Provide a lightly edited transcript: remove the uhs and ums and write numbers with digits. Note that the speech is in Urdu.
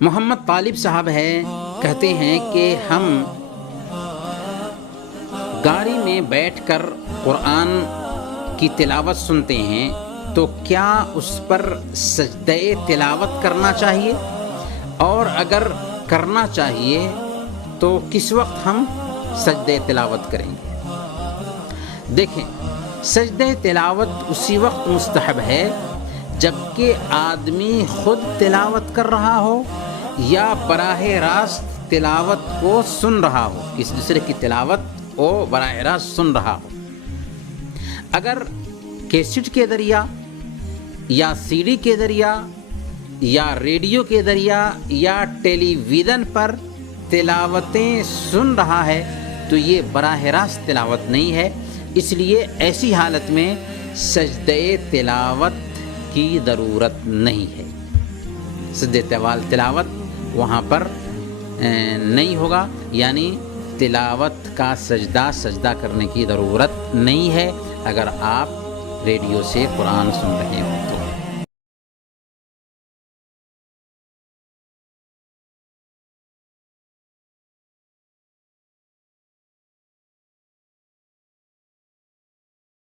محمد طالب صاحب ہے، کہتے ہیں کہ ہم گاڑی میں بیٹھ کر قرآن کی تلاوت سنتے ہیں تو کیا اس پر سجدہ تلاوت کرنا چاہیے، اور اگر کرنا چاہیے تو کس وقت ہم سجدہ تلاوت کریں گے؟ دیکھیں، سجدہ تلاوت اسی وقت مستحب ہے جبکہ آدمی خود تلاوت کر رہا ہو یا براہ راست تلاوت کو سن رہا ہو، کسی دوسرے کی تلاوت وہ براہ راست سن رہا ہو۔ اگر کیسٹ کے ذریعہ یا سی ڈی کے ذریعہ یا ریڈیو کے ذریعہ یا ٹیلی ویژن پر تلاوتیں سن رہا ہے تو یہ براہ راست تلاوت نہیں ہے، اس لیے ایسی حالت میں سجدہ تلاوت کی ضرورت نہیں ہے۔ سجدہ تلاوت وہاں پر نہیں ہوگا، یعنی تلاوت کا سجدہ کرنے کی ضرورت نہیں ہے اگر آپ ریڈیو سے قرآن سن رہے ہوں تو۔